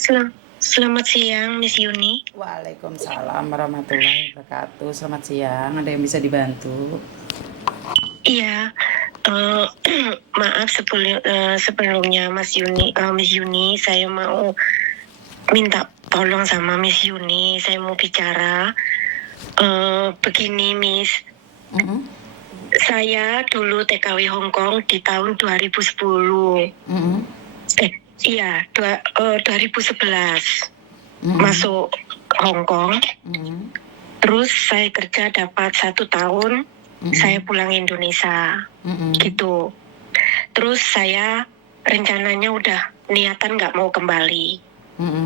Selamat siang, Miss Yuni. Waalaikumsalam warahmatullahi wabarakatuh. Selamat siang. Ada yang bisa dibantu? Iya, eh, maaf sebelumnya Miss Yuni, saya mau minta tolong sama Miss Yuni. Saya mau bicara. Begini, Miss. Saya dulu TKW Hong Kong di tahun 2010. Iya, 2011 masuk Hong Kong. Terus saya kerja dapat 1 tahun. Saya pulang Indonesia. Gitu. Terus saya rencananya udah niatan nggak mau kembali.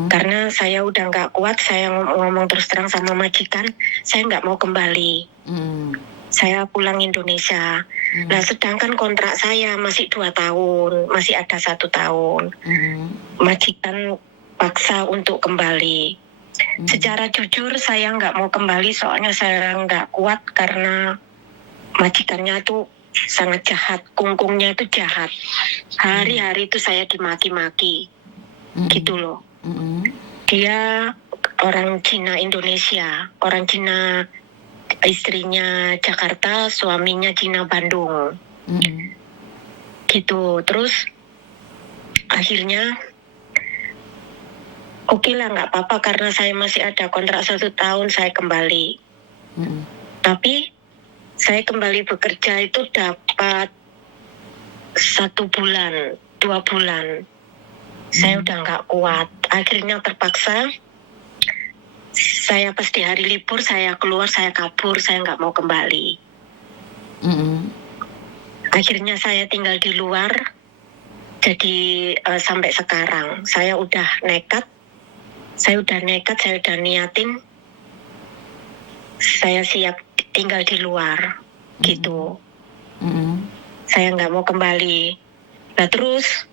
Karena saya udah nggak kuat, saya ngomong terus terang sama majikan, saya nggak mau kembali. Saya pulang Indonesia. Nah, sedangkan kontrak saya masih 2 tahun, masih ada 1 tahun. Majikan paksa untuk kembali. Secara jujur saya nggak mau kembali, soalnya saya nggak kuat karena majikannya tuh sangat jahat, kungkungnya itu jahat. Hari-hari itu saya dimaki-maki, gitu loh. Dia orang Cina Indonesia, orang Cina, istrinya Jakarta, suaminya Cina Bandung. Gitu. Terus akhirnya oke lah, nggak apa-apa karena saya masih ada kontrak 1 tahun, saya kembali. Tapi saya kembali bekerja itu dapat 1 bulan, 2 bulan. Saya udah nggak kuat. Akhirnya terpaksa saya pas di hari libur saya keluar, saya kabur, saya nggak mau kembali. Akhirnya saya tinggal di luar. Jadi sampai sekarang saya udah nekat, saya udah niatin, saya siap tinggal di luar, gitu. Saya nggak mau kembali. Nah terus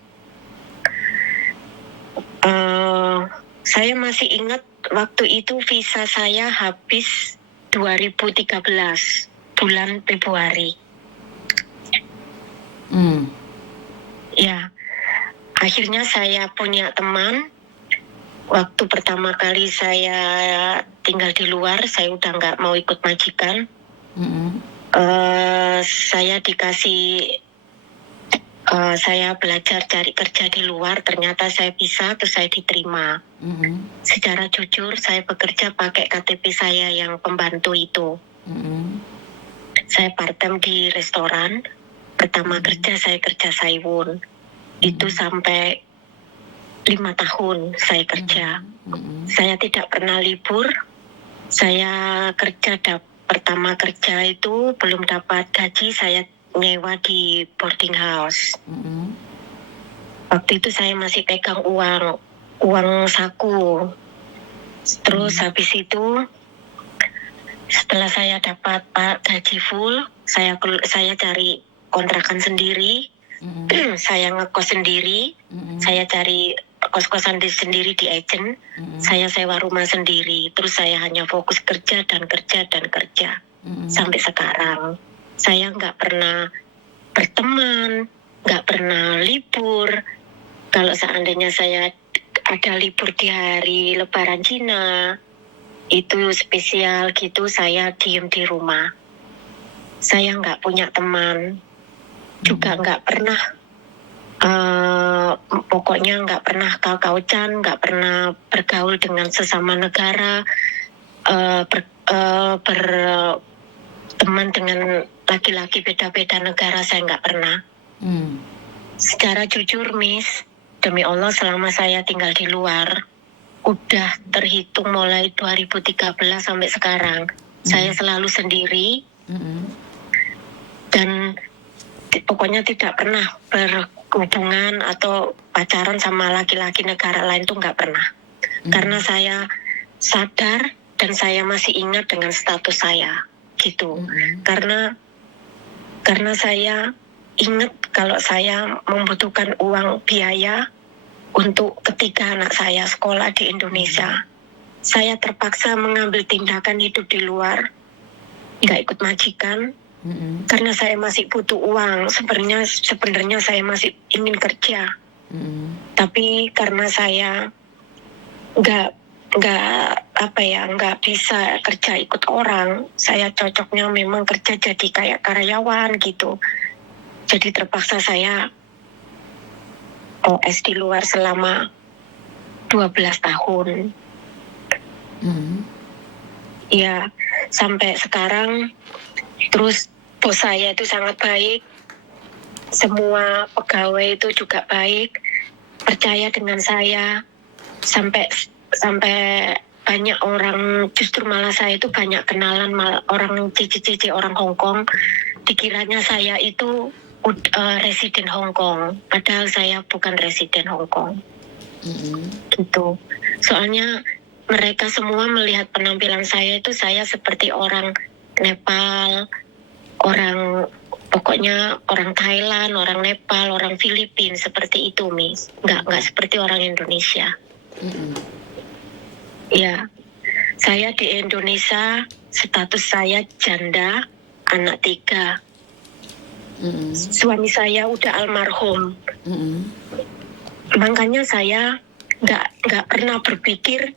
saya masih ingat waktu itu visa saya habis 2013 bulan Februari. Ya, akhirnya saya punya teman. Waktu pertama kali saya tinggal di luar, saya udah nggak mau ikut majikan. Saya dikasih, saya belajar cari kerja di luar, ternyata saya bisa, terus saya diterima. Secara jujur, saya bekerja pakai KTP saya yang pembantu itu. Saya part-time di restoran. Pertama kerja, saya kerja Saiwon. Itu sampai 5 tahun saya kerja. Saya tidak pernah libur. Saya kerja pertama kerja itu belum dapat gaji, saya nyewa di boarding house. Waktu itu saya masih pegang uang saku. Terus habis itu setelah saya dapat gaji full, saya cari kontrakan sendiri. Saya ngekos sendiri. Saya cari kos-kosan sendiri di agent. Saya sewa rumah sendiri. Terus saya hanya fokus kerja dan kerja dan kerja. Sampai sekarang saya nggak pernah berteman, nggak pernah libur. Kalau seandainya saya ada libur di hari Lebaran Cina, itu spesial gitu, saya diem di rumah. Saya nggak punya teman, juga nggak pernah, pokoknya nggak pernah kau-kaucan, nggak pernah bergaul dengan sesama negara, berteman dengan laki-laki beda-beda negara, saya nggak pernah. Secara jujur, Miss, demi Allah selama saya tinggal di luar, udah terhitung mulai 2013 sampai sekarang, saya selalu sendiri. Dan pokoknya tidak pernah berhubungan atau pacaran sama laki-laki negara lain, tuh nggak pernah. Karena saya sadar dan saya masih ingat dengan status saya, gitu. Karena saya ingat kalau saya membutuhkan uang biaya untuk ketiga anak saya sekolah di Indonesia. Saya terpaksa mengambil tindakan hidup di luar, nggak ikut majikan. Karena saya masih butuh uang. Sebenarnya saya masih ingin kerja. Tapi karena saya nggak nggak bisa kerja ikut orang. Saya cocoknya memang kerja jadi kayak karyawan gitu. Jadi terpaksa saya OS di luar selama 12 tahun. Ya, sampai sekarang. Terus bos saya itu sangat baik. Semua pegawai itu juga baik, percaya dengan saya. Sampai banyak orang, justru malah saya itu banyak kenalan orang cici-cici orang Hong Kong. Dikiranya saya itu residen Hong Kong, padahal saya bukan residen Hong Kong. Gitu. Soalnya mereka semua melihat penampilan saya itu saya seperti orang Nepal, pokoknya orang Thailand, orang Nepal, orang Filipina, seperti itu, Miss. Nggak seperti orang Indonesia. Ya, saya di Indonesia status saya janda, anak 3. Suami saya udah almarhum. Makanya saya nggak pernah berpikir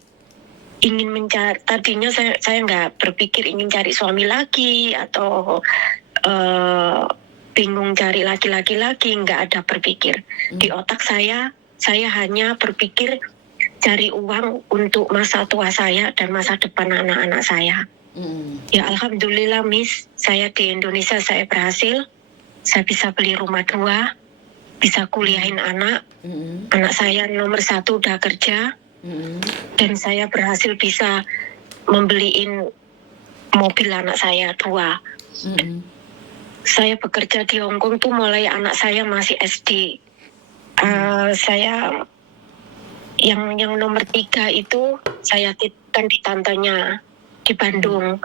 ingin mencari. Tadinya saya nggak berpikir ingin cari suami lagi atau bingung cari laki-laki lagi, nggak ada berpikir. Di otak saya hanya berpikir cari uang untuk masa tua saya dan masa depan anak-anak saya. Ya alhamdulillah, Miss, saya di Indonesia saya berhasil. Saya bisa beli rumah 2, bisa kuliahin anak. Anak saya nomor 1 udah kerja. Dan saya berhasil bisa membeliin mobil anak saya 2. Saya bekerja di Hong Kong tuh mulai anak saya masih SD. Saya yang nomor 3 itu saya titipkan di tantenya di Bandung.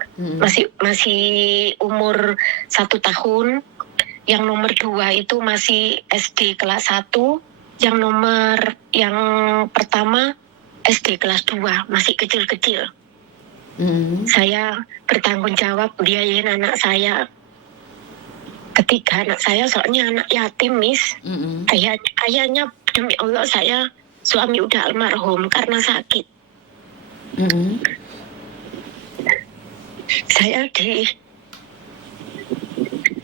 Masih umur 1 tahun. Yang nomor 2 itu masih SD kelas 1. Yang pertama SD kelas 2, masih kecil-kecil. Saya bertanggung jawab biayain anak saya. Ketiga anak saya soalnya anak yatim, Miss. Ayahnya demi Allah suami udah almarhum karena sakit. Saya di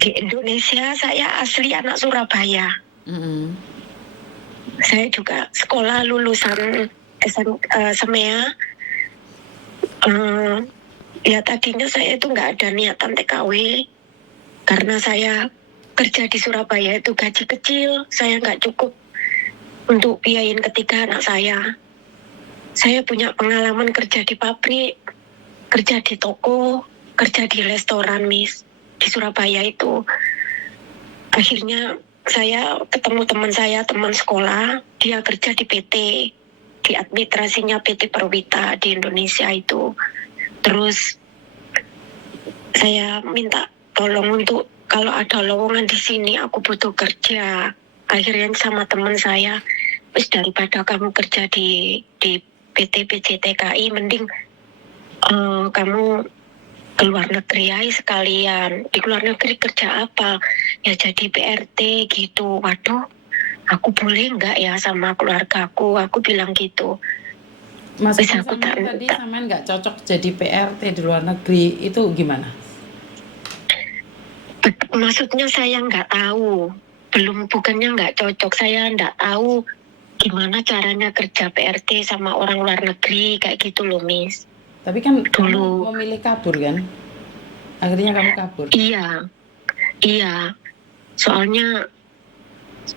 Indonesia, saya asli anak Surabaya. Saya juga sekolah lulusan SMEA. Ya tadinya saya itu nggak ada niatan TKW. Karena saya kerja di Surabaya itu gaji kecil, saya nggak cukup untuk biayain ketiga anak saya. Saya punya pengalaman kerja di pabrik, kerja di toko, kerja di restoran, Miss, di Surabaya itu. Akhirnya saya ketemu teman saya, teman sekolah, dia kerja di PT, di administrasinya PT Perwita di Indonesia itu. Terus saya minta tolong untuk kalau ada lowongan di sini aku butuh kerja. Akhirnya sama teman saya, wis daripada kamu kerja di PT PJTKI, mending kamu keluar negeri aja sekalian. Di luar negeri kerja apa? Ya jadi PRT gitu. Waduh, aku boleh nggak ya sama keluargaku? Aku bilang gitu. Maksudnya tadi sampean nggak cocok jadi PRT di luar negeri, itu gimana? Maksudnya saya nggak tahu, bukannya nggak cocok, saya nggak tahu gimana caranya kerja PRT sama orang luar negeri kayak gitu loh, Miss. Tapi kan dulu kamu memilih kabur kan? Akhirnya kamu kabur. Iya. Soalnya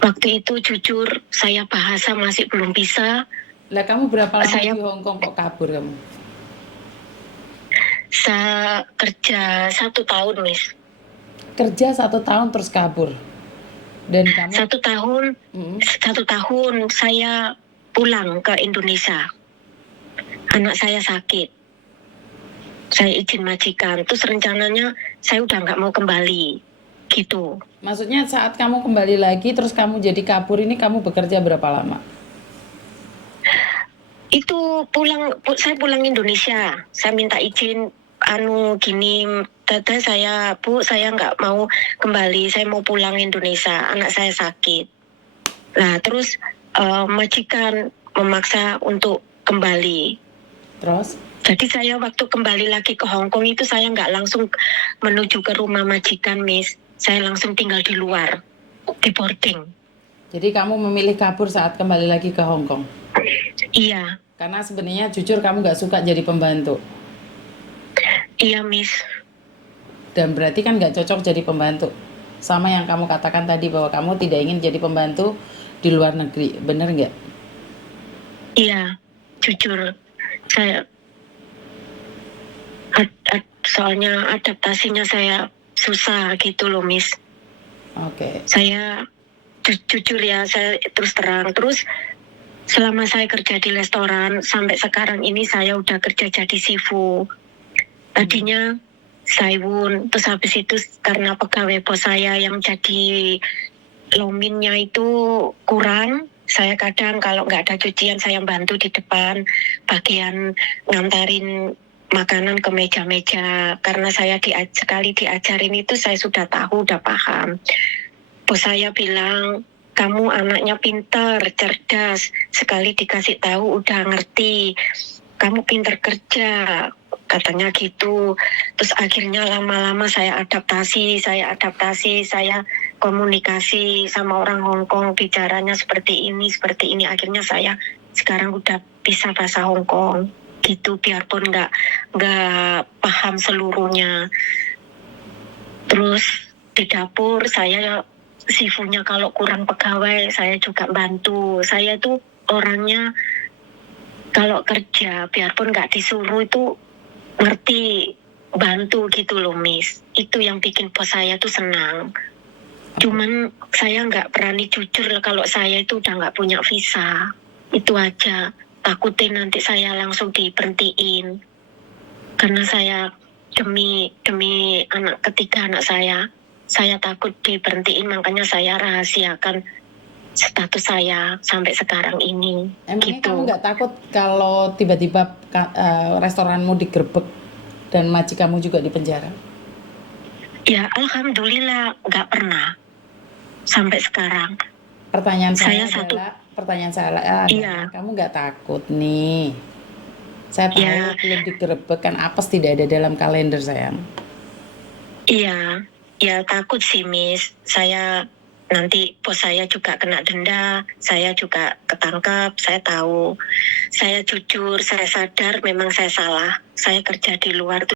waktu itu jujur saya bahasa masih belum bisa. Lah kamu berapa lama di Hong Kong kok kabur kamu? Saya kerja 1 tahun, Miss. Kerja 1 tahun terus kabur. Dan kamu 1 tahun saya pulang ke Indonesia. Anak saya sakit. Saya izin majikan. Terus rencananya saya udah nggak mau kembali. Gitu. Maksudnya saat kamu kembali lagi terus kamu jadi kabur ini, kamu bekerja berapa lama? Itu saya pulang Indonesia. Saya minta izin gini, Tete saya nggak mau kembali, saya mau pulang Indonesia, anak saya sakit. Nah terus majikan memaksa untuk kembali. Terus? Jadi saya waktu kembali lagi ke Hong Kong itu saya nggak langsung menuju ke rumah majikan, Miss. Saya langsung tinggal di luar, di boarding. Jadi kamu memilih kabur saat kembali lagi ke Hong Kong? Iya. Karena sebenarnya jujur kamu nggak suka jadi pembantu? Iya, Miss. Dan berarti kan nggak cocok jadi pembantu. Sama yang kamu katakan tadi bahwa kamu tidak ingin jadi pembantu di luar negeri, bener nggak? Iya, jujur. Saya soalnya adaptasinya saya susah gitu loh, Miss. Oke. Saya jujur ya, saya terus terang. Terus selama saya kerja di restoran sampai sekarang ini saya udah kerja jadi sifu. Tadinya Saiwun, terus habis itu karena pegawai bos saya yang jadi lominnya itu kurang, saya kadang kalau nggak ada cucian saya bantu di depan bagian ngantarin makanan ke meja-meja. Karena saya sekali diajarin itu saya sudah tahu, udah paham. Bos saya bilang, kamu anaknya pintar, cerdas, sekali dikasih tahu udah ngerti, kamu pintar kerja, katanya gitu. Terus akhirnya lama-lama saya adaptasi, saya komunikasi sama orang Hong Kong, bicaranya seperti ini. Akhirnya saya sekarang udah bisa bahasa Hong Kong gitu, biarpun nggak paham seluruhnya. Terus di dapur saya sifunya kalau kurang pegawai saya juga bantu. Saya tuh orangnya kalau kerja biarpun nggak disuruh itu ngerti bantu gitu loh, Miss. Itu yang bikin bos saya tuh senang. Cuman saya nggak berani jujur kalau saya itu udah nggak punya visa. Itu aja. Takutin nanti saya langsung diberhentiin. Karena saya demi anak ketiga anak saya takut diberhentiin, makanya saya rahasiakan status saya sampai sekarang ini. Emangnya gitu. kamu nggak takut kalau tiba-tiba restoranmu digerebek dan majikanmu juga dipenjara? Ya alhamdulillah nggak pernah sampai sekarang. Pertanyaan Saya saya adalah, Iya. kamu nggak takut nih? Saya tahu Ya. belum digerebek kan apes tidak ada dalam kalender sayang. Iya, ya takut sih, Miss. Saya nanti bos saya juga kena denda, saya juga ketangkap, saya tahu. Saya jujur, saya sadar memang saya salah. Saya kerja di luar tuh